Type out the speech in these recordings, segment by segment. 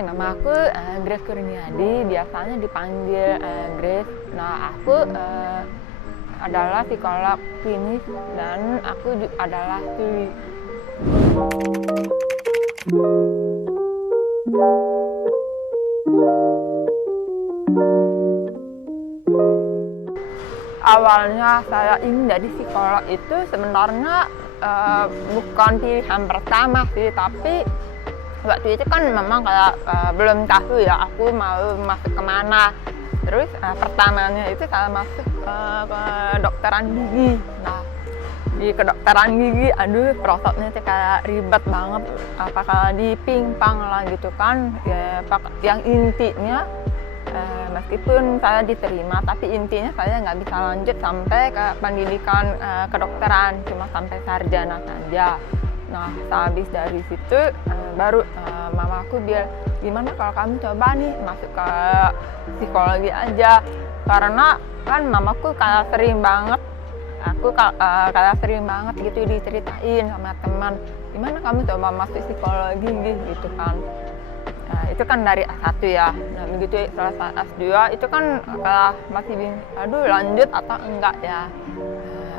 nama aku Grace Kurniadi, biasanya dipanggil Grace. Nah, aku adalah psikolog klinis dan aku adalah tuli. Awalnya saya ingin jadi psikolog itu sebenarnya bukan pilihan pertama sih, tapi waktu itu kan memang kayak belum tahu ya aku mau masuk kemana. Terus pertamanya itu saya masuk ke kedokteran gigi. Nah, di kedokteran gigi, aduh prosesnya itu kayak ribet banget, apakah dipingpang lah gitu kan ya, yang intinya meskipun saya diterima, tapi intinya saya nggak bisa lanjut sampai ke pendidikan kedokteran, cuma sampai sarjana saja. Nah, sehabis dari situ baru mamaku bilang, gimana kalau kamu coba nih masuk ke psikologi aja, karena kan mamaku kayak sering banget, kayak sering banget gitu diceritain sama teman, gimana kamu coba masuk psikologi gitu kan. Nah, itu kan dari S1 ya. Nah, begitu selesai S2 itu kan masih bingung, aduh lanjut atau enggak ya.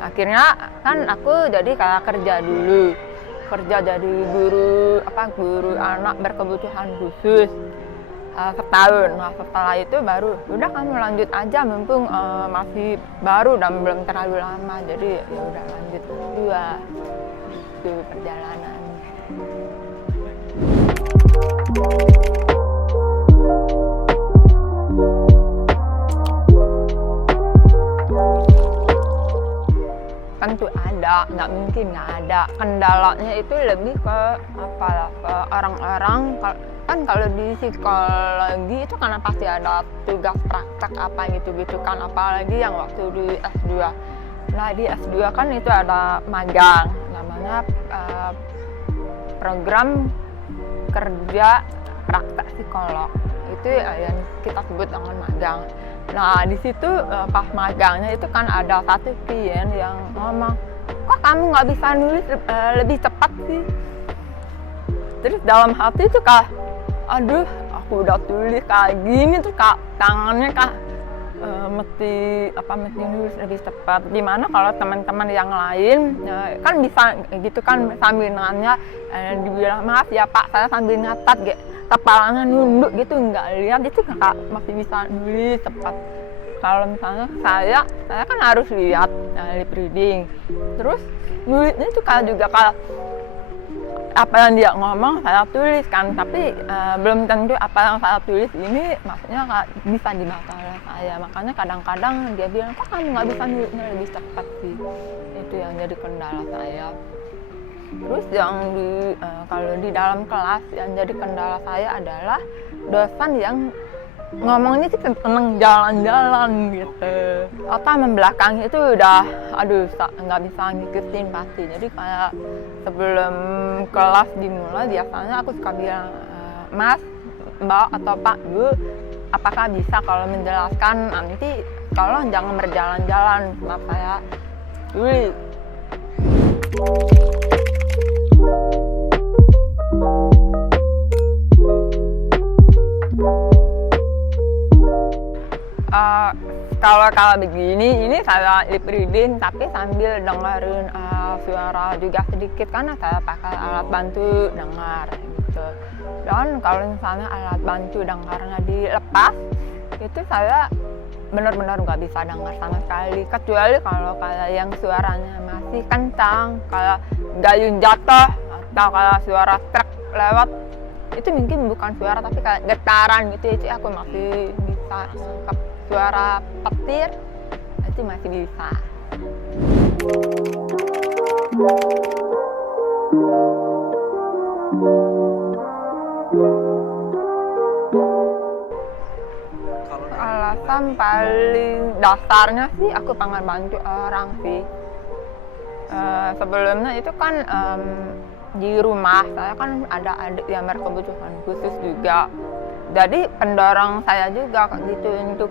Akhirnya kan aku jadi kayak kerja dulu. Kerja jadi guru anak berkebutuhan khusus setahun. Nah, setelah itu baru udah kamu lanjut aja, mumpung masih baru dan belum terlalu lama, jadi ya udah lanjut dua itu perjalanan. Tentu ada, nggak mungkin nggak ada. Kendalanya itu lebih ke ke orang-orang. Kan kalau di psikologi itu karena pasti ada tugas praktek apa gitu kan, apalagi yang waktu di S2. Nah, di S2 kan itu ada magang, namanya program kerja praktek psikolog. Itu yang kita sebut dengan magang. Nah, di situ pas magangnya itu kan ada satu klien yang ngomong, kok kamu nggak bisa nulis lebih cepat sih? Terus dalam hati itu kak, aduh aku udah tulis kayak gini tuh kak, tangannya kak mesti nulis lebih cepat. Gimana kalau teman-teman yang lain kan bisa gitu kan, sambil nanya dibilang, maaf ya pak, saya sambil nyatat kepalanya nunduk gitu, nggak lihat, itu kakak masih bisa nulis cepat. Kalau misalnya saya kan harus lihat lip reading, terus nulisnya itu kayak juga kayak apa yang dia ngomong saya tulis kan, tapi belum tentu apa yang saya tulis ini maksudnya bisa dibaca oleh saya. Makanya kadang-kadang dia bilang, kok kamu nggak bisa nulisnya lebih cepat sih? Itu yang jadi kendala saya. Terus yang kalau di dalam kelas yang jadi kendala saya adalah dosen yang ngomongnya sih tentang jalan-jalan gitu. Atau membelakangi itu udah, aduh nggak bisa ngikutin pasti. Jadi kayak sebelum kelas dimulai biasanya aku suka bilang, Mas, Mbak atau Pak, Bu, apakah bisa kalau menjelaskan nanti tolong jangan berjalan-jalan, sebab saya tulis. Kalau begini, ini saya lip reading tapi sambil dengerin suara juga sedikit, karena saya pakai alat bantu dengar gitu. Dan kalau misalnya alat bantu dengarnya dilepas, itu saya benar-benar nggak bisa dengar sama sekali, kecuali kalau kayak yang suaranya masih kencang, kayak gayung jatuh atau kayak suara truk lewat, itu mungkin bukan suara tapi kayak getaran gitu, itu aku masih bisa nangkep. Suara petir itu masih bisa. Alasan paling dasarnya sih aku pengen bantu orang sih. Sebelumnya itu kan di rumah saya kan ada adik yang berkebutuhan khusus juga. Jadi pendorong saya juga gitu untuk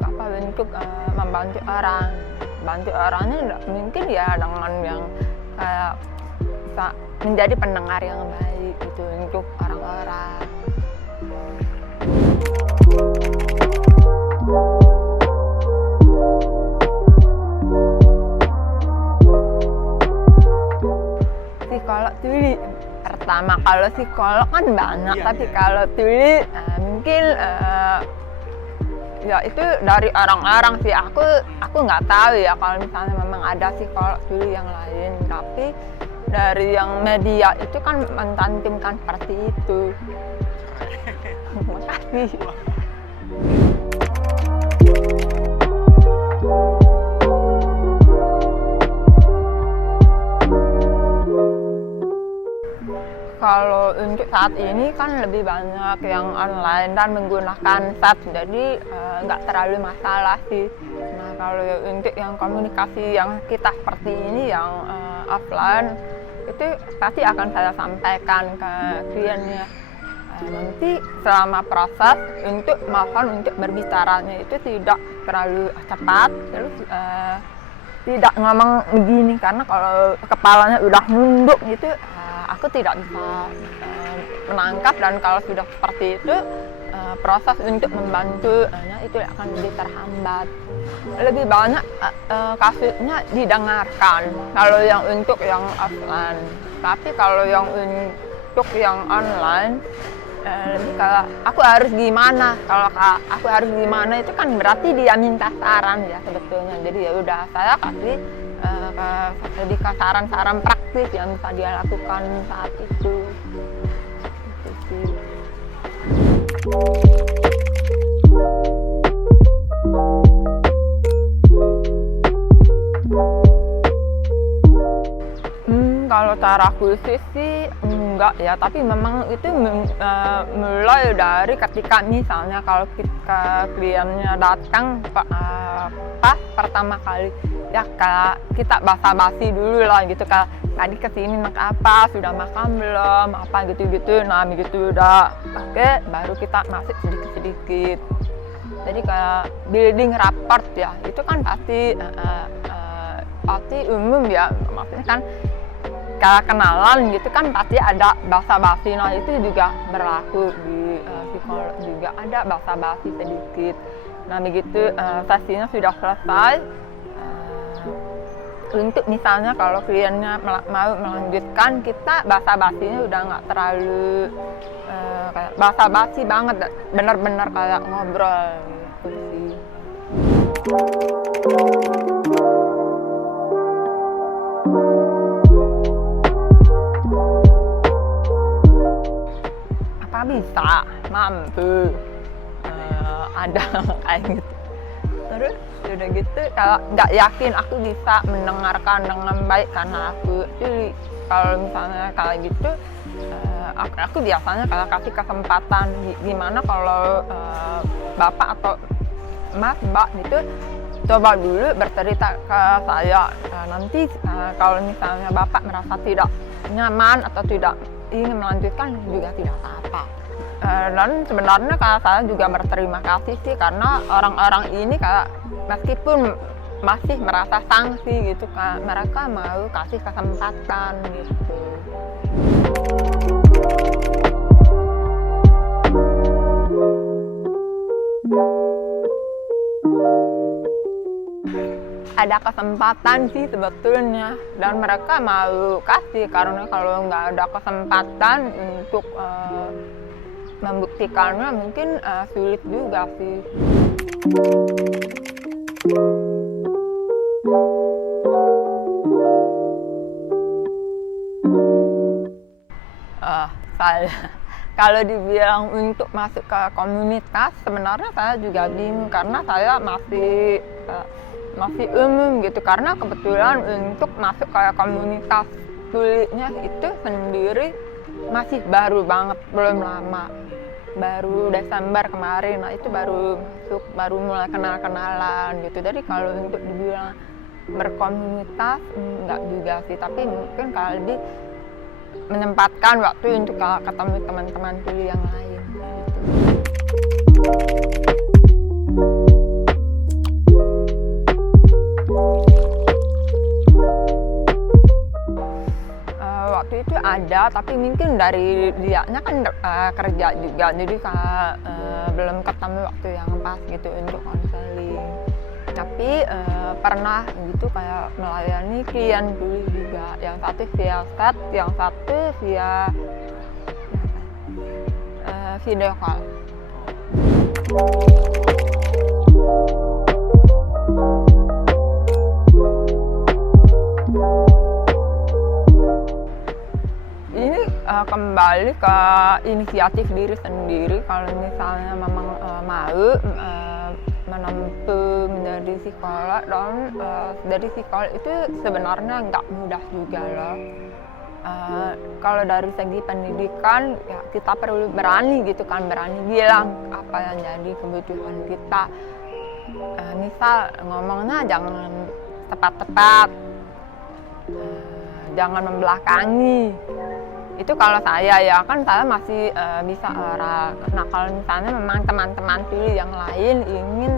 membantu orang. Bantu orangnya mungkin ya dengan yang kayak bisa menjadi pendengar yang baik gitu untuk orang-orang. Psikolog tuli, pertama kalau psikolog kan banyak, Iya, tapi iya. kalau tuli mungkin ya itu dari orang-orang sih. Aku nggak tahu ya kalau misalnya memang ada psikolog tuli yang lain, tapi dari yang media itu kan mencantumkan seperti itu. Makasih. Kalau untuk saat ini kan lebih banyak yang online dan menggunakan chat, jadi nggak terlalu masalah sih. Nah kalau untuk yang komunikasi yang kita seperti ini yang offline, itu pasti akan saya sampaikan ke kliennya. Nanti selama proses untuk mohon untuk berbicaranya itu tidak terlalu cepat, terus tidak ngomong begini, karena kalau kepalanya udah nunduk gitu aku tidak bisa menangkap, dan kalau sudah seperti itu proses untuk membantu itu akan lebih terhambat. Lebih banyak kasusnya didengarkan kalau yang untuk yang offline, tapi kalau yang untuk yang online lebih kalau aku harus gimana, kalau aku harus gimana itu kan berarti dia minta saran ya sebetulnya. Jadi ya udah saya kasih lebih ke saran-saran praktis yang bisa dia lakukan saat itu. Itu sih. Kalau cara khusus sih enggak ya, tapi memang itu mulai dari ketika misalnya kalau kliennya datang pas pertama kali ya kita basa-basi dulu lah gitu, tadi kesini makan apa, sudah makan belum, apa gitu-gitu. Nah begitu udah oke, baru kita masuk sedikit-sedikit. Jadi kayak building rapport ya, itu kan pasti umum ya, maksudnya kan kalau kenalan gitu kan pasti ada basa-basi. Nah itu juga berlaku di psikolog juga, ada basa-basi sedikit. Nah begitu sesinya sudah selesai, untuk misalnya kalau kliennya mau melanjutkan, kita basa-basinya udah nggak terlalu kayak basa-basi banget, bener-bener kayak ngobrol gitu sih. Apa bisa, mampu, ada kayak gitu. Terus udah gitu, kalau nggak yakin aku bisa mendengarkan dengan baik karena aku tuli. Kalau misalnya kayak gitu, aku biasanya kalau kasih kesempatan, gimana kalau bapak atau mas, mbak gitu, coba dulu bercerita ke saya. Nanti kalau misalnya bapak merasa tidak nyaman atau tidak ingin melanjutkan juga tidak apa-apa. Dan sebenarnya kalau saya juga berterima kasih sih, karena orang-orang ini kayak meskipun masih merasa sanksi gitu, mereka mau kasih kesempatan gitu. Ada kesempatan sih sebetulnya, dan mereka mau kasih, karena kalau nggak ada kesempatan untuk membuktikannya mungkin sulit juga sih. Saya kalau dibilang untuk masuk ke komunitas, sebenarnya saya juga bingung, karena saya masih umum gitu, karena kebetulan untuk masuk ke komunitas tulinya itu sendiri masih baru banget, belum lama, baru Desember kemarin. Nah itu baru masuk, baru mulai kenal-kenalan gitu. Jadi kalau untuk dibilang berkomunitas enggak juga sih, tapi mungkin kalau lebih menyempatkan waktu untuk ketemu teman-teman tuli yang lain gitu. Waktu itu ada, tapi mungkin dari dianya kan kerja juga, jadi belum ketemu waktu yang pas gitu untuk konseling. Tapi pernah gitu kayak melayani klien tuli juga, yang satu via chat, yang satu via video call. Ini kembali ke inisiatif diri sendiri. Kalau misalnya memang mau menempuh menjadi psikolog, dan dari psikolog itu sebenarnya nggak mudah juga loh. Kalau dari segi pendidikan ya kita perlu berani gitu kan, berani bilang apa yang jadi kebutuhan kita. Misal ngomongnya jangan tepat-tepat, jangan membelakangi. Itu kalau saya ya, kan saya masih bisa oral. Nah kalau misalnya memang teman-teman tuli yang lain ingin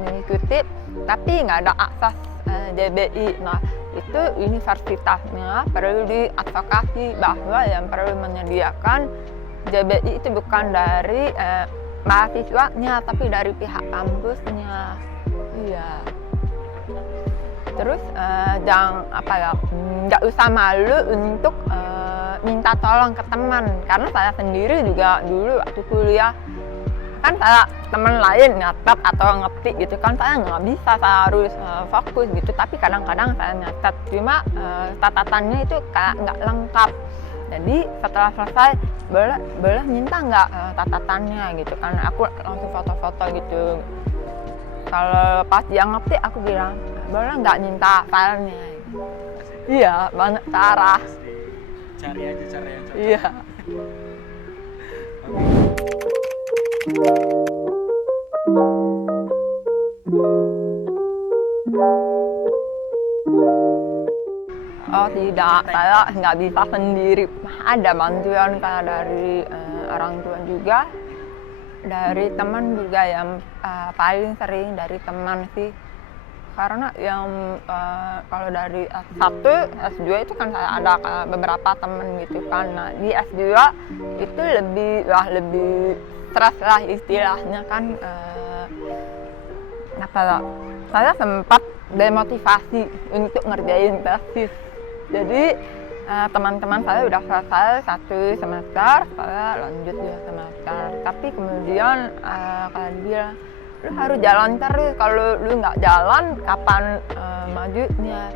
mengikuti tapi nggak ada akses JBI, nah itu universitasnya perlu diadvokasi bahwa yang perlu menyediakan JBI itu bukan dari mahasiswanya tapi dari pihak kampusnya. Iya. Terus nggak usah malu untuk minta tolong ke teman, karena saya sendiri juga dulu waktu kuliah kan saya teman lain nyatet atau ngetik gitu kan, saya nggak bisa, saya harus fokus gitu, tapi kadang-kadang saya nyatet, cuma catatannya itu kayak nggak lengkap. Jadi setelah selesai boleh minta nggak catatannya gitu kan, aku langsung foto-foto gitu. Kalau pas dia ngetik aku bilang boleh nggak minta filenya. Iya, banyak cara. Cari aja cara yang cocok. Iya. Oh tidak, saya nggak bisa sendiri. Ada bantuan kayak dari orang tua juga, dari teman juga, yang paling sering dari teman sih. Karena yang kalau dari S1, S2 itu kan saya ada beberapa teman gitu kan. Nah di S2 itu lebih stres lah istilahnya kan. Saya sempat demotivasi untuk ngerjain tesis. Jadi teman-teman saya udah selesai 1 semester, saya lanjut 2 semester. Tapi kemudian kalian bilang, lu harus jalan terus, kalau lu nggak jalan kapan majunya.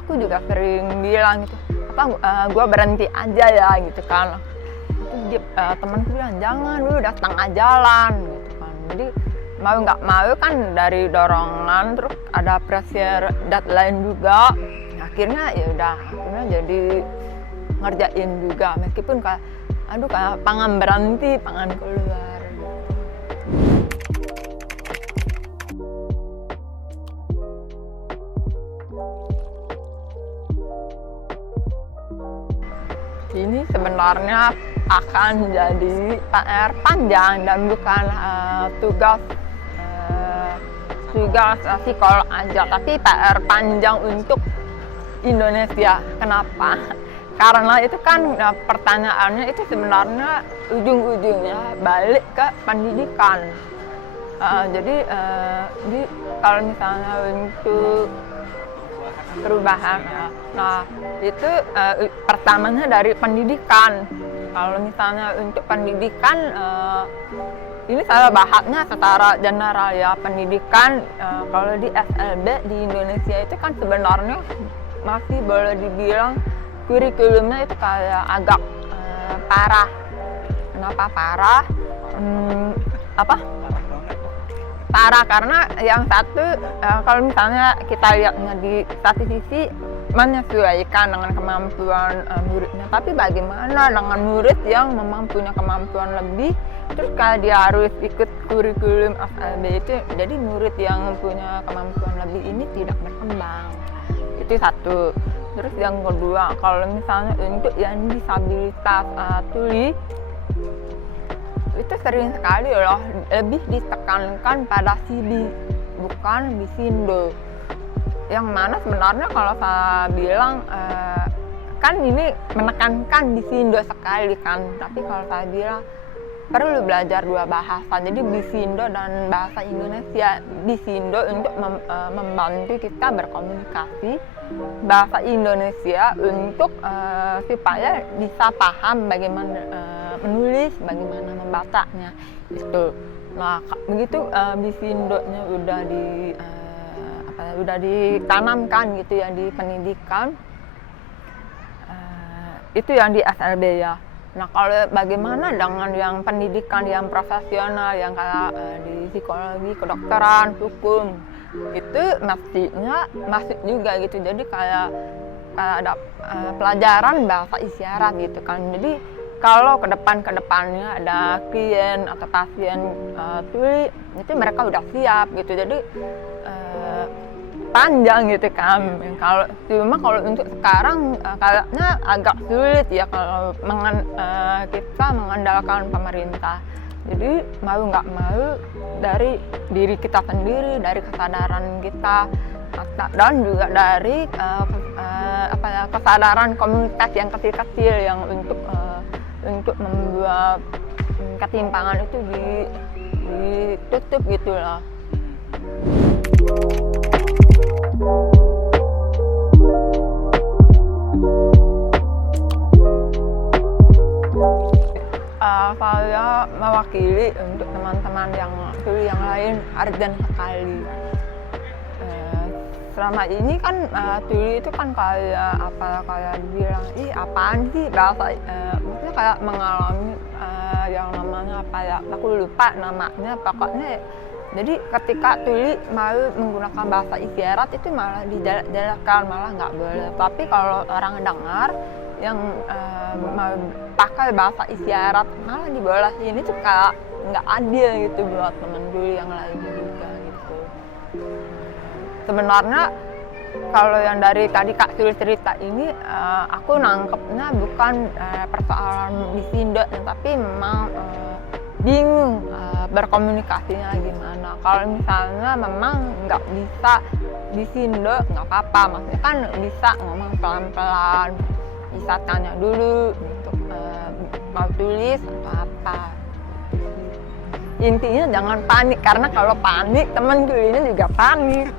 Aku juga sering bilang gitu, gue berhenti aja ya gitu kan. Itu temanku bilang jangan, lu udah setengah jalan gitu kan. Jadi mau nggak mau kan dari dorongan, terus ada pressure deadline juga. Akhirnya ya udah, akhirnya jadi ngerjain juga, meskipun kayak pangan berhenti, pangan keluar. Ini sebenarnya akan jadi PR panjang dan bukan tugas psikolog aja, tapi PR panjang untuk Indonesia. Kenapa? Karena itu kan pertanyaannya itu sebenarnya ujung-ujungnya balik ke pendidikan. Jadi kalau misalnya untuk perubahan, nah itu pertamanya dari pendidikan. Kalau misalnya untuk pendidikan, ini saya bahasnya secara general ya, pendidikan kalau di SLB di Indonesia itu kan sebenarnya masih boleh dibilang kurikulumnya itu kayak agak parah. Kenapa parah? Parah karena yang satu, kalau misalnya kita lihatnya di satu sisi menyesuaikan dengan kemampuan muridnya, tapi bagaimana dengan murid yang memang punya kemampuan lebih, terus kalau dia harus ikut kurikulum FLB itu, jadi murid yang punya kemampuan lebih ini tidak berkembang. Itu satu. Terus yang kedua, kalau misalnya untuk yang disabilitas tuli, itu sering sekali loh lebih ditekankan pada CB, bukan bisindo. Yang mana sebenarnya kalau saya bilang kan ini menekankan di Bisindo sekali kan, tapi kalau saya bilang perlu belajar dua bahasa, jadi Bisindo dan bahasa Indonesia. Bisindo untuk membantu kita berkomunikasi, bahasa Indonesia untuk supaya bisa paham bagaimana menulis, bagaimana membacanya itu. Nah begitu Bisindonya udah ditanamkan gitu ya di pendidikan, itu yang di SLB ya. Nah kalau bagaimana dengan yang pendidikan yang profesional yang kayak di psikologi, kedokteran, hukum, itu mestinya masuk juga gitu. Jadi kayak ada pelajaran bahasa isyarat gitu kan. Jadi kalau kedepannya ada klien atau pasien tuli, itu mereka udah siap gitu. Jadi panjang gitu kan. Cuma kalau untuk sekarang kayaknya agak sulit ya kalau kita mengandalkan pemerintah. Jadi mau nggak mau dari diri kita sendiri, dari kesadaran kita, dan juga dari kesadaran komunitas yang kecil-kecil yang untuk membuat ketimpangan itu ditutup gitu lah. Saya mewakili untuk teman-teman yang tuli yang lain urgent sekali. Selama ini kan tuli itu kan kayak bilang, ih apaan sih bahasa, maksudnya kayak mengalami yang namanya apa ya, aku lupa namanya pokoknya. Jadi ketika tuli mau menggunakan bahasa isyarat itu malah dijelek-jelekan, malah nggak boleh. Tapi kalau orang dengar yang mau pakai bahasa isyarat malah dibolehin, itu kayak nggak adil gitu buat teman tuli yang lain juga gitu. Sebenarnya kalau yang dari tadi Kak Sul cerita ini, aku nangkepnya bukan persoalan Bisindo, tapi memang bingung berkomunikasinya gimana. Kalau misalnya memang nggak bisa Bisindo nggak apa-apa, maksudnya kan bisa ngomong pelan-pelan, bisa tanya dulu untuk mau tulis atau apa. Intinya jangan panik, karena kalau panik teman tulinya juga panik.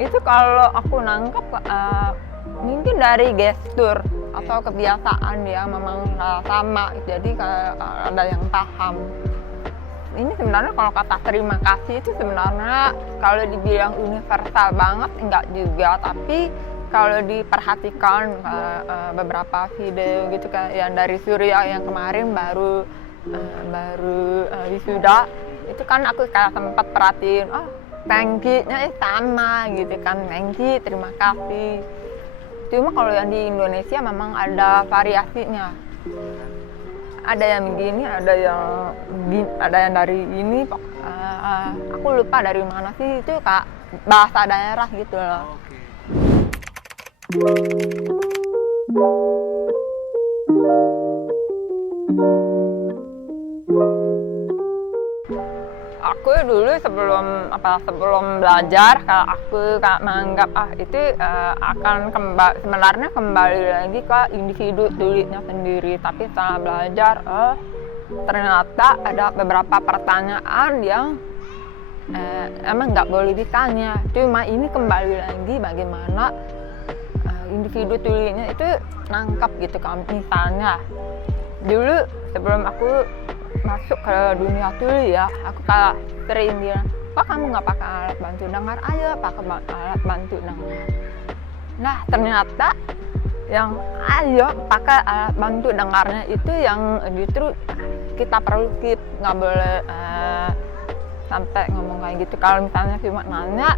Itu kalau aku nangkep mungkin dari gestur atau kebiasaan ya, memang sama, jadi ada yang paham. Ini sebenarnya kalau kata terima kasih itu sebenarnya kalau dibilang universal banget enggak juga, tapi kalau diperhatikan beberapa video gitu kayak yang dari Surya yang kemarin baru wisuda, itu kan aku kayak sempat perhatiin, oh thank you-nya sama gitu kan, thank you, terima kasih. Cuma kalau yang di Indonesia memang ada variasinya. Ada yang begini, ada yang dari ini, aku lupa dari mana sih, itu Kak, bahasa daerah gitu loh. Aku dulu sebelum belajar, kalau aku menganggap itu akan sebenarnya kembali lagi ke individu tulisnya sendiri. Tapi setelah belajar, ternyata ada beberapa pertanyaan yang emang nggak boleh ditanya. Cuma ini kembali lagi bagaimana individu tulisnya itu nangkap gitu kan. Misalnya dulu sebelum aku masuk ke dunia tuli ya, aku kayak sering bilang, kok kamu nggak pakai alat bantu dengar, ayo pakai alat bantu dengar. Nah ternyata yang ayo pakai alat bantu dengarnya itu yang justru kita perlu keep, nggak boleh sampai ngomong kayak gitu. Kalau misalnya cuma nanya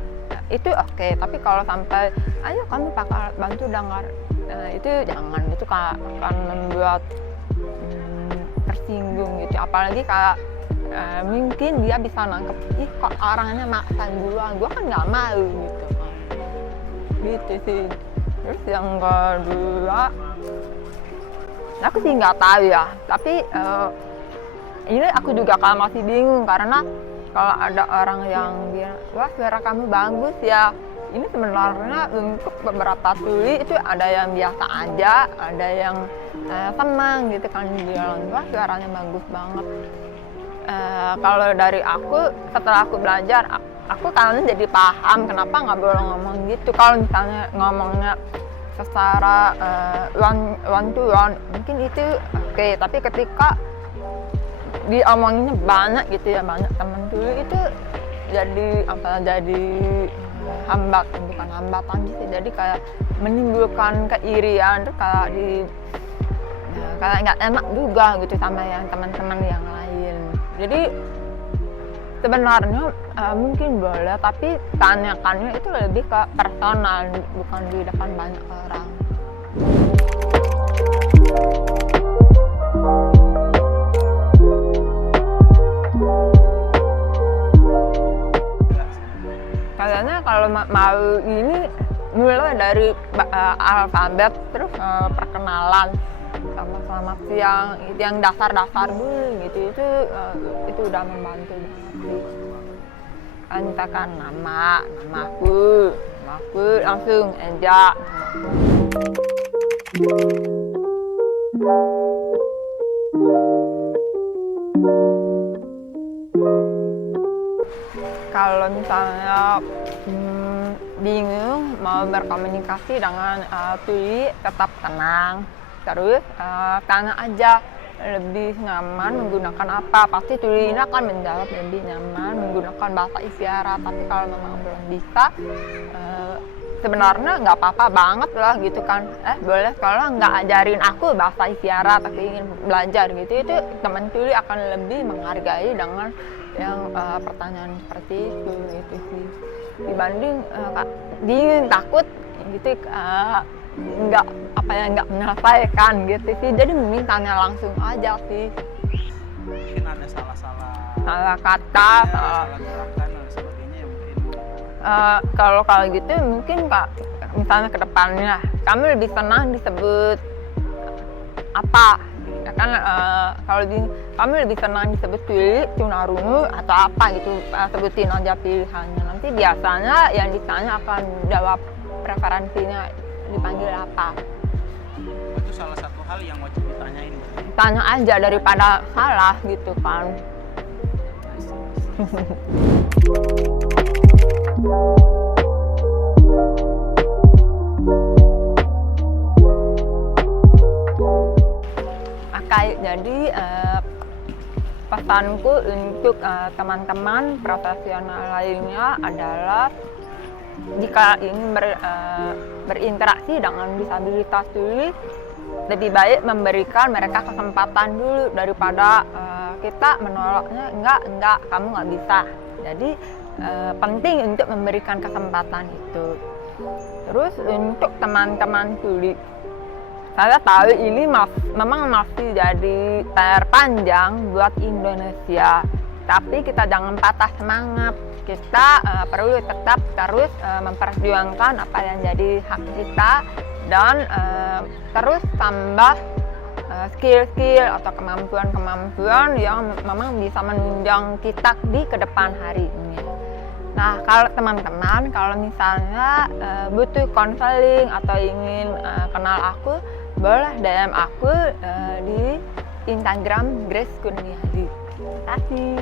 itu oke, tapi kalau sampai ayo kamu pakai alat bantu dengar, itu jangan, itu akan membuat tersinggung gitu. Apalagi kayak mungkin dia bisa nangkep, ih kok orangnya maksa duluan, gue kan nggak mau gitu kan, gitu sih. Terus yang kedua, aku sih nggak tahu ya, tapi ini aku juga kalau masih bingung karena kalau ada orang yang bilang, wah suara kamu bagus ya. Ini sebenarnya untuk beberapa tuli itu ada yang biasa aja, ada yang senang gitu kan bilang, wah suaranya bagus banget. Kalau dari aku, setelah aku belajar, aku karena jadi paham kenapa nggak boleh ngomong gitu. Kalau misalnya ngomongnya secara one to one, mungkin itu oke. Tapi ketika diomonginnya banyak gitu ya, banyak temen tuli itu jadi bukan hambatan sih, jadi kayak menimbulkan keirian, terus kayak nggak enak juga gitu sama yang teman-teman yang lain. Jadi sebenarnya mungkin boleh, tapi tanyakannya itu lebih ke personal, bukan di depan banyak orang. Kayaknya kalau mau ini mulai dari alfabet, terus perkenalan sama selamat siang, yang dasar-dasar dulu gitu, itu udah membantu banget sih. Kan misalkan namaku langsung Eja. Kalau misalnya bingung mau berkomunikasi dengan tuli, tetap tenang, terus tanya aja lebih nyaman menggunakan apa. Pasti tuli ini akan menjawab lebih nyaman menggunakan bahasa isyarat. Tapi kalau memang belum bisa, sebenarnya nggak apa-apa banget lah gitu kan. Boleh kalau nggak ajarin aku bahasa isyarat, aku ingin belajar gitu, itu teman tuli akan lebih menghargai dengan yang pertanyaan seperti itu gitu sih, dibanding bingung takut gitu, nggak menyelesaikan gitu sih. Jadi mending tanya langsung aja sih. Mungkin ada salah kata, salah gerakan dan sebagainya ya mungkin. Kalau gitu mungkin misalnya ke depannya kamu lebih senang disebut apa ya kan, kalau kamu lebih senang disebut tuli, tunarungu atau apa gitu, sebutin aja pilihannya. Nanti biasanya yang ditanya akan jawab preferensinya dipanggil apa. Itu salah satu hal yang wajib ditanyain. Tanya aja daripada salah gitu kan. Jadi pesanku untuk teman-teman profesional lainnya adalah jika ingin berinteraksi dengan disabilitas tuli, lebih baik memberikan mereka kesempatan dulu daripada kita menolaknya, enggak kamu nggak bisa. Jadi penting untuk memberikan kesempatan itu. Terus untuk teman-teman tuli, saya tahu ini memang masih jadi PR panjang buat Indonesia, tapi kita jangan patah semangat. Kita perlu tetap terus memperjuangkan apa yang jadi hak kita, dan terus tambah skill-skill atau kemampuan-kemampuan yang memang bisa menunjang kita di kedepan hari ini. Nah, kalau teman-teman, kalau misalnya butuh konseling atau ingin kenal aku, boleh DM aku di Instagram Grace Kurniadi. Terima kasih.